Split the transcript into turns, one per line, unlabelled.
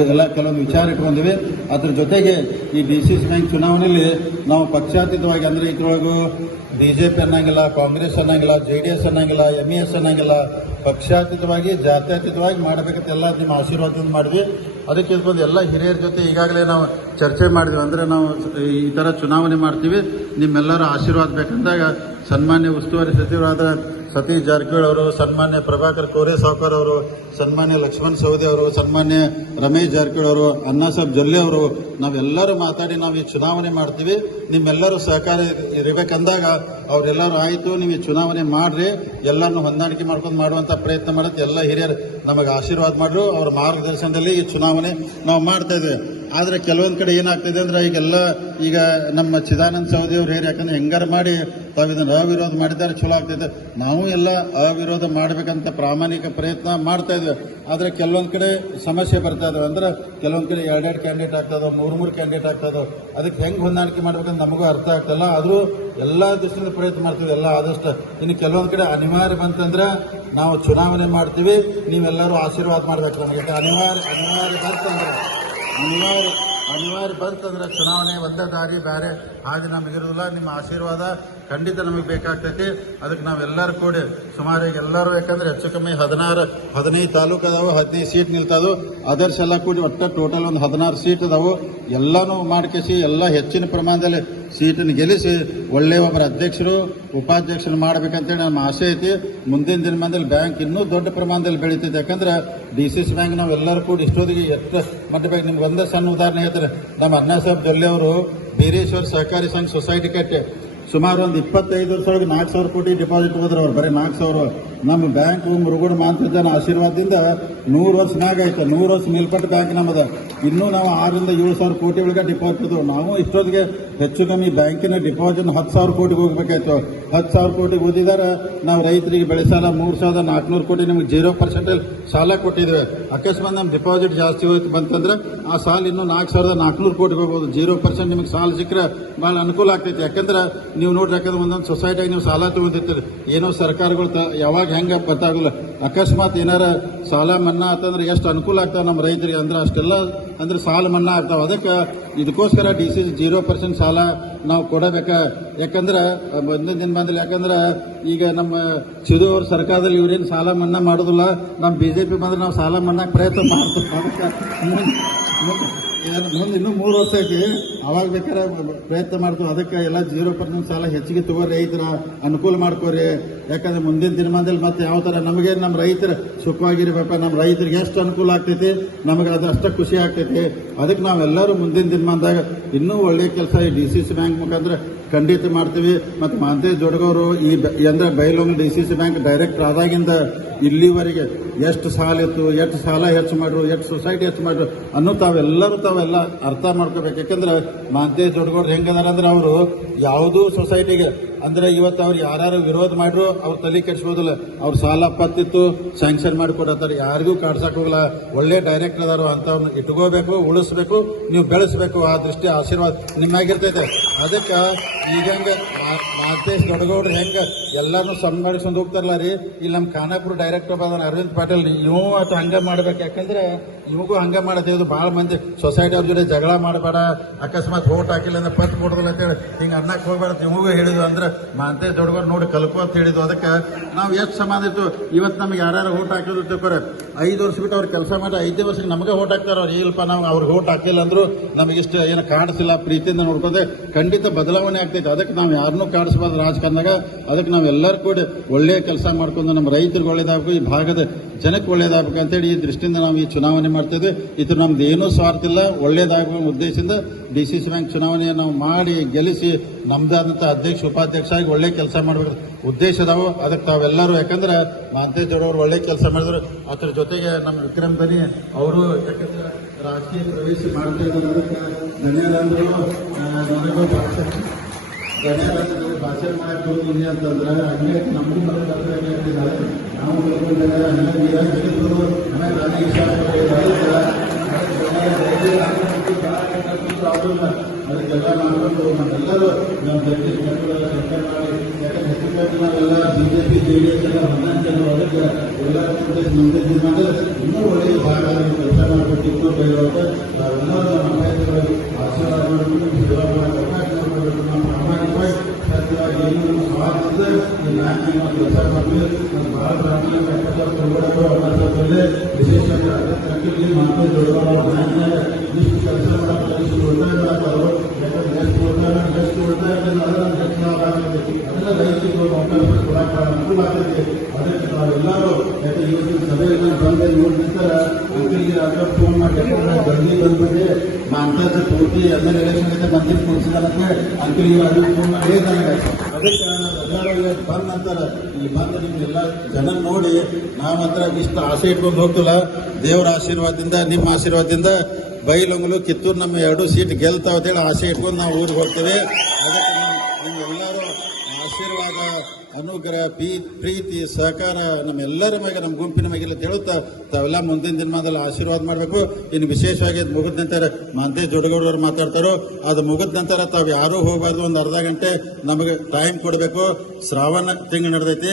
ಎಲ್ಲ ಕೆಲವೊಂದು ವಿಚಾರ ಇಟ್ಕೊಂಡಿವಿ ಅದ್ರ ಜೊತೆಗೆ ಈ ಡಿ ಸಿ ಸಿ ಬ್ಯಾಂಕ್ ಚುನಾವಣೆಯಲ್ಲಿ ನಾವು ಪಕ್ಷಾತೀತವಾಗಿ ಅಂದ್ರೆ ಇದ್ರೊಳಗು ಬಿಜೆಪಿ ಅನ್ನಂಗಿಲ್ಲ, ಕಾಂಗ್ರೆಸ್ ಅನ್ನಂಗಿಲ್ಲ, ಜೆ ಡಿ ಎಸ್ ಅನ್ನಂಗಿಲ್ಲ, ಎಂ ಇ ಎಸ್ ಅನ್ನಂಗಿಲ್ಲ. ಪಕ್ಷಾತೀತವಾಗಿ, ಜಾತ್ಯತೀತವಾಗಿ ಮಾಡಬೇಕಂತ ಎಲ್ಲ ನಿಮ್ಮ ಆಶೀರ್ವಾದದಿಂದ ಮಾಡಿದ್ವಿ. ಅದಕ್ಕೆ ಇದ್ಕೊಂಡು ಎಲ್ಲ ಹಿರಿಯರ ಜೊತೆ ಈಗಾಗಲೇ ನಾವು ಚರ್ಚೆ ಮಾಡಿದ್ವಿ. ಅಂದ್ರೆ ನಾವು ಈ ಥರ ಚುನಾವಣೆ ಮಾಡ್ತೀವಿ. ನಿಮ್ಮೆಲ್ಲರ ಆಶೀರ್ವಾದ ಬೇಕಂದಾಗ ಸನ್ಮಾನ್ಯ ಉಸ್ತುವಾರಿ ಸಚಿವರಾದ ಸತೀಶ್ ಜಾರಕಿಹೊಳಿ ಅವರು, ಸನ್ಮಾನ್ಯ ಪ್ರಭಾಕರ್ ಕೋರೆ ಸಾವ್ಕರ್ ಅವರು, ಸನ್ಮಾನ್ಯ ಲಕ್ಷ್ಮಣ್ ಸವದಿ ಅವರು, ಸನ್ಮಾನ್ಯ ರಮೇಶ್ ಜಾರಕಿಹೊಳಿ ಅವರು ಅಣ್ಣಾಸಾಬ್ ಜೊಲ್ಲೆ ಅವರು, ನಾವೆಲ್ಲರೂ ಮಾತಾಡಿ ನಾವು ಈ ಚುನಾವಣೆ ಮಾಡ್ತೀವಿ. ನಿಮ್ಮೆಲ್ಲರೂ ಸಹಕಾರ ಇರಬೇಕಂದಾಗ ಅವರೆಲ್ಲರೂ ಆಯಿತು, ನೀವು ಈ ಚುನಾವಣೆ ಮಾಡ್ರಿ ಎಲ್ಲರನ್ನು ಹೊಂದಾಣಿಕೆ ಮಾಡ್ಕೊಂಡು ಮಾಡುವಂಥ ಪ್ರಯತ್ನ ಮಾಡುತ್ತೆ. ಎಲ್ಲ ಹಿರಿಯರು ನಮಗೆ ಆಶೀರ್ವಾದ ಮಾಡ್ರು, ಅವ್ರ ಮಾರ್ಗದರ್ಶನದಲ್ಲಿ ಈ ಚುನಾವಣೆ ನಾವು ಮಾಡ್ತಾ ಇದ್ದೇವೆ ಆದರೆ ಕೆಲವೊಂದು ಕಡೆ ಏನಾಗ್ತಿದೆ ಅಂದ್ರೆ, ಈಗೆಲ್ಲ ಈಗ ನಮ್ಮ ಚಿದಾನಂದ ಸೌದಿ ಅವರು ಹೇಳಿ, ಯಾಕಂದ್ರೆ ಹೆಂಗಾರು ಮಾಡಿ ತಾವು ಇದನ್ನು ಅವಿರೋಧ ಮಾಡಿದ್ದಾರೆ, ಚಲೋ ಆಗ್ತೈತೆ ನಾವು ಎಲ್ಲ ಅವಿರೋಧ ಮಾಡಬೇಕಂತ ಪ್ರಾಮಾಣಿಕ ಪ್ರಯತ್ನ ಮಾಡ್ತಾ ಇದ್ವಿ. ಆದ್ರೆ ಕೆಲವೊಂದು ಕಡೆ ಸಮಸ್ಯೆ ಬರ್ತಾ ಇದಾವೆ. ಅಂದ್ರೆ ಕೆಲವೊಂದು ಕಡೆ ಎರಡೆರಡು ಕ್ಯಾಂಡಿಡೇಟ್ ಆಗ್ತದೋ ಮೂರ್ ಮೂರು ಕ್ಯಾಂಡಿಡೇಟ್ ಆಗ್ತದೋ ಅದಕ್ಕೆ ಹೆಂಗ್ ಹೊಂದಾಣಿಕೆ ಮಾಡ್ಬೇಕಂತ ನಮಗೂ ಅರ್ಥ ಆಗ್ತಲ್ಲ. ಆದರೂ ಎಲ್ಲಾ ದೃಷ್ಟಿಯಿಂದ ಪ್ರಯತ್ನ ಮಾಡ್ತೀವಿ ಎಲ್ಲ ಆದಷ್ಟು. ಇನ್ನು ಕೆಲವೊಂದು ಕಡೆ ಅನಿವಾರ್ಯ ಬಂತಂದ್ರೆ ನಾವು ಚುನಾವಣೆ ಮಾಡ್ತೀವಿ. ನೀವೆಲ್ಲರೂ ಆಶೀರ್ವಾದ ಮಾಡ್ಬೇಕು ನಮಗೆ. ಅನಿವಾರ್ಯ ಅನಿವಾರ್ಯ ಬಂತಂದ್ರೆ ಅನಿವಾರ್ಯ ಅನಿವಾರ್ಯ ಬಂತಂದ್ರೆ ಚುನಾವಣೆ ಒಂದೇ ದಾರಿ ಬೇರೆ. ಹಾಗೆ ನಮಗಿರೋದಿಲ್ಲ ನಿಮ್ಮ ಆಶೀರ್ವಾದ ಖಂಡಿತ ನಮಗೆ ಬೇಕಾಗ್ತೈತಿ. ಅದಕ್ಕೆ ನಾವೆಲ್ಲರೂ ಕೂಡಿ, ಸುಮಾರು ಎಲ್ಲರೂ ಯಾಕಂದ್ರೆ ಹೆಚ್ಚು ಕಮ್ಮಿ ಹದಿನಾರು, ಹದಿನೈದು ತಾಲೂಕು ಅದಾವು, ಹದಿನೈದು ಸೀಟ್ ನಿಲ್ತಾವು. ಅದರ್ಸ್ ಎಲ್ಲ ಕೂಡಿ ಒಟ್ಟು ಟೋಟಲ್ ಒಂದು ಹದಿನಾರು ಸೀಟ್ ಅದಾವು. ಎಲ್ಲಾನು ಮಾಡ್ಕೇಸಿ, ಎಲ್ಲ ಹೆಚ್ಚಿನ ಪ್ರಮಾಣದಲ್ಲಿ ಸೀಟನ್ನು ಗೆಲ್ಲಿಸಿ ಒಳ್ಳೆಯ ಒಬ್ಬರ ಅಧ್ಯಕ್ಷರು, ಉಪಾಧ್ಯಕ್ಷರು ಮಾಡಬೇಕಂತೇಳಿ ನಮ್ಮ ಆಸೆ ಐತಿ. ಮುಂದಿನ ದಿನಮಾನದಲ್ಲಿ ಬ್ಯಾಂಕ್ ಇನ್ನೂ ದೊಡ್ಡ ಪ್ರಮಾಣದಲ್ಲಿ ಬೆಳೀತೈತೆ. ಯಾಕಂದ್ರೆ ಡಿ ಸಿ ಸಿ ಬ್ಯಾಂಕ್ ನಾವು ಎಲ್ಲರೂ ಕೂಡ ಇಷ್ಟೊತ್ತಿಗೆ ಎಷ್ಟು ಮಟ್ಟಬೇಕು ನಿಮ್ಗೆ ಒಂದೇ ಸಣ್ಣ ಉದಾಹರಣೆ ಹೇಳ್ತಾರೆ. ನಮ್ಮ ಅಣ್ಣ ಸಾಹೇಬ್ ದೊಲ್ಲೆ ಅವರು ಬೀರೇಶ್ವರ ಸಹಕಾರಿ ಸಂಘ ಸೊಸೈಟಿ ಕಟ್ಟೆ ಸುಮಾರು ಒಂದು ಇಪ್ಪತ್ತೈದು ವರ್ಷದೊಳಗೆ ನಾಲ್ಕು ಸಾವಿರ ಕೋಟಿ ಡಿಪಾಸಿಟ್ ಹೋದ್ರೆ ಅವ್ರು. ಬರೀ ನಾಲ್ಕು ಸಾವಿರ. ನಮ್ಮ ಬ್ಯಾಂಕ್ ಮುರುಗೋಡು ಮಾಂತಜನ ಆಶೀರ್ವಾದದಿಂದ ನೂರು ವರ್ಷ ಮ್ಯಾಗ ಆಯ್ತು. ನೂರು ವರ್ಷ ಮೇಲ್ಪಟ್ಟ ಬ್ಯಾಂಕ್ ನಮ್ಮದು ಇನ್ನೂ ನಾವು ಆರರಿಂದ ಏಳು ಸಾವಿರ ಕೋಟಿ ಒಳಗೆ ಡಿಪಾಸಿಟ್ ನಾವು ಇಷ್ಟೊತ್ತಿಗೆ ಹೆಚ್ಚು ಕಮ್ಮಿ ಬ್ಯಾಂಕಿನ ಡಿಪಾಸಿಟ್ ಹತ್ತು ಸಾವಿರ ಕೋಟಿಗೆ ಹೋಗ್ಬೇಕಾಯ್ತು. ಹತ್ತು ಸಾವಿರ ಕೋಟಿಗೆ ಓದಿದಾರೆ ನಾವು ರೈತರಿಗೆ ಬೆಳೆ ಸಾಲ ಮೂರು ಸಾವಿರದ ನಾಲ್ಕುನೂರು ಕೋಟಿ ನಿಮ್ಗೆ ಜೀರೋ ಪರ್ಸೆಂಟಲ್ಲಿ ಸಾಲ ಕೊಟ್ಟಿದ್ದೇವೆ. ಅಕಸ್ಮಾತ್ ನಮ್ಮ ಡಿಪಾಸಿಟ್ ಜಾಸ್ತಿ ಹೋಯ್ತು ಬಂತಂದ್ರೆ ಆ ಸಾಲ ಇನ್ನೂ ನಾಲ್ಕು ಸಾವಿರದ ನಾಲ್ಕುನೂರು ಕೋಟಿಗೆ ಹೋಗ್ಬೋದು. ಜೀರೋ ಪರ್ಸೆಂಟ್ ನಿಮಗೆ ಸಾಲ ಸಿಕ್ಕರೆ ಭಾಳ ಅನುಕೂಲ ಆಗ್ತೈತಿ. ಯಾಕಂದ್ರೆ ನೀವು ನೋಡ್ರಿ ಒಂದೊಂದು ಸೊಸೈಟಿಯಾಗಿ ನೀವು ಸಾಲ ತಗೊಂಡಿರ್ತೀರಿ ಏನೋ ಸರ್ಕಾರಗಳು ತ- ಯಾವಾಗ ಹೆಂಗೆ ಗೊತ್ತಾಗಲ್ಲ. ಅಕಸ್ಮಾತ್ ಏನಾರ ಸಾಲ ಮನ್ನಾ ಆತಂದ್ರೆ ಎಷ್ಟು ಅನುಕೂಲ ಆಗ್ತಾವ ನಮ್ಮ ರೈತರಿಗೆ ಅಂದ್ರೆ ಅಷ್ಟೆಲ್ಲ ಅಂದ್ರೆ ಸಾಲ ಮನ್ನಾ ಆಗ್ತಾವ. ಅದಕ್ಕೆ ಇದಕ್ಕೋಸ್ಕರ ಡಿ ಸಿ ಜೀರೋ ಪರ್ಸೆಂಟ್ ಸಾಲ ನಾವು ಕೊಡಬೇಕ. ಯಾಕಂದ್ರೆ ಮುಂದಿನ ದಿನ ಬಂದ್ರೆ ಯಾಕಂದ್ರೆ ಈಗ ನಮ್ಮ ಸಿಧು ಅವ್ರ ಸರ್ಕಾರದಲ್ಲಿ ಇವ್ರೇನು ಸಾಲ ಮನ್ನಾ ಮಾಡೋದಿಲ್ಲ. ನಮ್ಮ ಬಿಜೆಪಿ ಬಂದ್ರೆ ನಾವು ಸಾಲ ಮನ್ನಾಕ್ ಪ್ರಯತ್ನ ಮಾಡ್ತೀವಿ. ಮುಂದೆ- ಇನ್ನೂ ಮೂರು ವರ್ಷ ಐತಿ ಅವಾಗ ಬೇಕಾದ್ರೆ ಪ್ರಯತ್ನ ಮಾಡ್ತೀವಿ. ಅದಕ್ಕೆ ಎಲ್ಲ ಜೀರೋ ಪರ್ಸೆಂಟ್ ಸಾಲ ಹೆಚ್ಚಿಗೆ ತಗೋ ರೈತರ, ಅನುಕೂಲ ಮಾಡ್ಕೋರಿ. ಯಾಕಂದ್ರೆ ಮುಂದಿನ ದಿನಮಾನದಲ್ಲಿ ಮತ್ತೆ ಯಾವ ಥರ ನಮಗೆ ನಮ್ಮ ರೈತರ ಸುಖವಾಗಿರ್ಬೇಕು ನಮ್ಮ ರೈತರಿಗೆ ಎಷ್ಟು ಅನುಕೂಲ ಆಗ್ತೈತಿ, ನಮಗೆ ಅದು ಅಷ್ಟು ಖುಷಿ ಆಗ್ತೈತಿ. ಅದಕ್ಕೆ ನಾವೆಲ್ಲರೂ ಮುಂದಿನ ದಿನಮಾನದಾಗ ಇನ್ನೂ ಒಳ್ಳೆಯ ಕೆಲಸ ಈ ಡಿ ಸಿ ಸಿ ಬ್ಯಾಂಕ್ ಮುಖಾಂತರ ಖಂಡಿತ ಮಾಡ್ತೀವಿ. ಮತ್ತು ಮಾಂತೇಶ್ ದೊಡ್ಡಗವರು ಈ ಅಂದ್ರೆ belong D C C bank director ಆದಾಗಿಂದ ಇಲ್ಲಿವರೆಗೆ ಎಷ್ಟು ಸಾಲ ಇತ್ತು, ಎಷ್ಟು ಸಾಲ ಹೆಚ್ಚು ಮಾಡ್ರು ಎಷ್ಟು ಸೊಸೈಟಿ ಹೆಚ್ಚು ಮಾಡ್ರು ಅನ್ನೋ ತಾವೆಲ್ಲರೂ ತಾವೆಲ್ಲ ಅರ್ಥ ಮಾಡ್ಕೋಬೇಕು. ಯಾಕಂದ್ರೆ ಮಾಂತೇಶ್ ದೊಡ್ಡಗೌಡ್ರು ಹೆಂಗದಾರ ಅಂದ್ರೆ ಅವರು ಯಾವುದೂ ಸೊಸೈಟಿಗೆ ಅಂದ್ರೆ ಇವತ್ತು ಅವ್ರು ಯಾರು ವಿರೋಧ ಮಾಡ್ರು ಅವ್ರ ತಲೆ ಕೆಡ್ಸ್ಬೋದಿಲ್ಲ. ಅವ್ರ ಸಾಲ ಪತ್ತಿತ್ತು ಸ್ಯಾಂಕ್ಷನ್ ಮಾಡಿಕೊಡತ್ತಾರೆ ಯಾರಿಗೂ ಕಾಡ್ಸಕ್ ಹೋಗಲ್ಲ. ಒಳ್ಳೆ ಡೈರೆಕ್ಟರ್ ಅದಾರು ಅಂತವ್ರನ್ನ ಇಟ್ಕೋಬೇಕು, ಉಳಿಸ್ಬೇಕು, ನೀವು ಬೆಳೆಸ್ಬೇಕು. ಆ ದೃಷ್ಟಿ ಆಶೀರ್ವಾದ ನಿಮ್ಮಾಗಿರ್ತೈತೆ. ಅದಕ್ಕೆ ಈಗಂಗ ಮಾತೇಶ್ ದೊಡ್ಡಗೌಡ್ರು ಹೆಂಗ ಎಲ್ಲಾರು ಸಂಭಾಳಿಸ್ಕೊಂಡು ಹೋಗ್ತಾರಲ್ಲ ರೀ. ಇಲ್ಲಿ ನಮ್ಮ ಖಾನಾಪುರ ಡೈರೆಕ್ಟರ್ ಬಂದಾನ ಅರವಿಂದ್ ಪಾಟೀಲ್ ನೀವು ಅಟ್ ಹಂಗ ಮಾಡ್ಬೇಕು. ಯಾಕಂದ್ರೆ ಇವಾಗೂ ಹಂಗ ಇದು ಭಾಳ ಮಂದಿ ಸೊಸೈಟಿ ಅವ್ರ ಜೊತೆ ಜಗಳ ಮಾಡಬೇಡ. ಅಕಸ್ಮಾತ್ ಓಟ್ ಹಾಕಿಲ್ಲ ಅಂದ್ರೆ ಪತ್ ಕೊಡೋದಿಲ್ಲ ಅಂತೇಳಿ ಹಿಂಗೆ ಅನ್ನಕ್ಕೆ ಹೋಗ್ಬೇಡ ನಿಮಗೂ ಹೇಳಿದ್ರು ಅಂದ್ರೆ ಮಾಂತೇಶ್ ದೊಡ್ಡಗೌಡ್ರು ನೋಡಿ ಕಲ್ಕೋ ಅಂತ ಹೇಳಿದ್ವು ಅದಕ್ಕೆ ನಾವು ಎಷ್ಟು ಸಮಾನ ಇತ್ತು. ಇವತ್ತು ನಮ್ಗೆ ಯಾರ್ಯಾರು ಓಟ್ ಹಾಕಿದ್ರು ತಿಳ್ಕೊರೆ. ಐದು ವರ್ಷ ಬಿಟ್ಟು ಅವ್ರು ಕೆಲಸ ಮಾಡಿ ಐದೇ ವರ್ಷಕ್ಕೆ ನಮಗೆ ಓಟ್ ಹಾಕ್ತಾರೆ ಅವ್ರು. ಏನಪ್ಪ ನಾವು ಅವ್ರಿಗೆ ಓಟ್ ಹಾಕಿಲ್ಲ ಅಂದ್ರು ನಮಗೆ ಇಷ್ಟು ಏನು ಕಾಣಿಸಿಲ್ಲ ಪ್ರೀತಿಯಿಂದ ನೋಡ್ಕೊಂಡೆ ಖಂಡಿತ ಬದಲಾವಣೆ ಆಗ್ತೈತೆ. ಅದಕ್ಕೆ ನಾವು ಯಾರನ್ನೂ ಕಾಣಿಸ್ಬಾರ್ದು ರಾಜಕಾರಣದಾಗ. ಅದಕ್ಕೆ ನಾವೆಲ್ಲರೂ ಕೂಡ ಒಳ್ಳೆಯ ಕೆಲಸ ಮಾಡ್ಕೊಂಡು ನಮ್ಮ ರೈತರಿಗೆ ಒಳ್ಳೇದಾಗಬೇಕು, ಈ ಭಾಗದ ಜನಕ್ಕೆ ಒಳ್ಳೇದಾಗಬೇಕು ಅಂತೇಳಿ ಈ ದೃಷ್ಟಿಯಿಂದ ನಾವು ಈ ಚುನಾವಣೆ ಮಾಡ್ತಿದ್ವಿ ಇದು ನಮ್ದು ಏನೂ ಸ್ವಾರ್ಥ ಇಲ್ಲ. ಒಳ್ಳೇದಾಗುವ ಉದ್ದೇಶದಿಂದ ಡಿ ಸಿ ಸಿ ಬ್ಯಾಂಕ್ ಚುನಾವಣೆ ನಾವು ಮಾಡಿ ಗೆಲ್ಲಿಸಿ ನಮ್ಮದಾದಂಥ ಅಧ್ಯಕ್ಷ, ಉಪಾಧ್ಯಕ್ಷ ಆಗಿ ಒಳ್ಳೆ ಕೆಲಸ ಮಾಡಬೇಕು ಉದ್ದೇಶ ಅದಾವ ಅದಕ್ಕೆ ತಾವೆಲ್ಲರೂ, ಯಾಕಂದ್ರೆ ಮಾಂತೇಶ್ ಅವರು ಒಳ್ಳೆ ಕೆಲಸ ಮಾಡಿದ್ರು. ಅದ್ರ ಜೊತೆಗೆ ನಮ್ಮ ವಿಕ್ರಮ್ ಅವರು ಯಾಕಂದ್ರೆ ರಾಜಕೀಯ ಪ್ರವೇಶ ಮಾಡ್ತಾ ಇದ್ದಾರೆ. ಧನ್ಯವಾದಗಳು. ಧನ್ಯವಾದಗಳು ಭಾಷಣ ಮಾಡಕ್ಕೆ ಅಂತಂದ್ರೆ ಹಂಗೆ ನಮಗೂ ಹೇಳ್ತಿದ್ದಾರೆ ನಾವು ತಿಳ್ಕೊಂಡಾಗ ಹಂಗೆ ನೀರಾಗಿ ಹೇಳಿದ್ರು ಆಮೇಲೆ ರಾಜಕೀಯ ಪ್ರಾಬ್ಲಮ್ ಅದಕ್ಕೆಲ್ಲ ಮಾಡ್ಕೊಂಡು ನಮ್ಮೆಲ್ಲರೂ ನಮ್ಮ ಜಗದೀಶ್ ಶೆಟ್ಟರ್ ಕಂಪೇರ್ ಮಾಡಿ, ಯಾಕಂದ್ರೆ ಹೆಚ್ಚು ನಾವೆಲ್ಲ ಬಿಜೆಪಿ ಜೆ ಡಿ ಎಸ್ ಎಲ್ಲ ಹೊಂದಾಣಿಕೆ ಅದಕ್ಕೆ ಮುಂದೆ ಇನ್ನೂ ಒಳ್ಳೆಯ ಭಾಗ ಕೆಲಸ ಮಾಡಬೇಕಿತ್ತು ಎಪ್ಪತ್ತು ವರ್ಷ ವಿಶೇಷವಾಗಿ ಅಗತ್ಯ ಮಾತು ದೊಡ್ಡವರು ಬ್ಯಾಂಕ್ನಾಗ ಇಷ್ಟು ಕೆಲಸ ಮಾಡಕ್ಕೆ ಉಳಿತಾಯ ಮಾಡ್ತಾರೋ ಯಾಕಂದ್ರೆ ಎಷ್ಟು ಅದಕ್ಕೆ ಯಾಕೆ ಇವತ್ತಿನ ಸಭೆಯಲ್ಲಿ ಬಂದ ಫೋನ್ ಪೂರ್ತಿ ಎಲ್ಲ ಎಲ್ ಎಲೆಕ್ಷನ್ ಮಂದಿರ ಕೂರಿಸಿದಾರಂತೆ ಅಂಕಲ್ಗೆ ಅದ್ರ ಫೋನ್ ಮಾಡಿ ಹೇಳಿದಾನೆ ಅದಕ್ಕೆ ಬಂದ ನಂತರ ಇಲ್ಲಿ ಜನ ನೋಡಿ, ನಾವು ಮಾತ್ರ ಇಷ್ಟು ಆಸೆ ಇಟ್ಕೊಂಡು ಹೋಗ್ತಿಲ್ಲ. ದೇವರ ಆಶೀರ್ವಾದದಿಂದ, ನಿಮ್ಮ ಆಶೀರ್ವಾದದಿಂದ ಬೈಲೊಂಗಲು ಕಿತ್ತೂರು ನಮ್ಮ ಎರಡು ಸೀಟ್ ಗೆಲ್ತಾವ ಅಂತೇಳಿ ಆಸೆ ಇಟ್ಕೊಂಡು ನಾವು ಊರಿಗೆ ಹೋಗ್ತೇವೆ. ಅದಕ್ಕೆ ನಿಮ್- ನಿಮ್ಗೆಲ್ಲರೂ ಆಶೀರ್ವಾದ ಅನುಗ್ರಹ ಪ್ರೀತಿ, ಸಹಕಾರ ನಮ್ಮೆಲ್ಲರ ಮ್ಯಾಗೆ ನಮ್ಮ ಗುಂಪಿನ ಮ್ಯಾಗೆಲ್ಲ ಹೇಳುತ್ತಾ ತಾವೆಲ್ಲ ಮುಂದಿನ ದಿನಮಾನದಲ್ಲಿ ಆಶೀರ್ವಾದ ಮಾಡಬೇಕು. ಇನ್ನು ವಿಶೇಷವಾಗಿ ಅದು ಮುಗಿದ ನಂತರ ಮಾಂತೇಶ್ ಜೋಡಗೌಡರು ಮಾತಾಡ್ತಾರೋ, ಅದು ಮುಗಿದ ನಂತರ ತಾವು ಯಾರೂ ಹೋಗಬಾರ್ದು ಒಂದು ಅರ್ಧ ಗಂಟೆ ನಮಗೆ ಟೈಮ್ ಕೊಡಬೇಕು. ಶ್ರಾವಣ ತಿಂಗಳು ನಡೆದೈತಿ.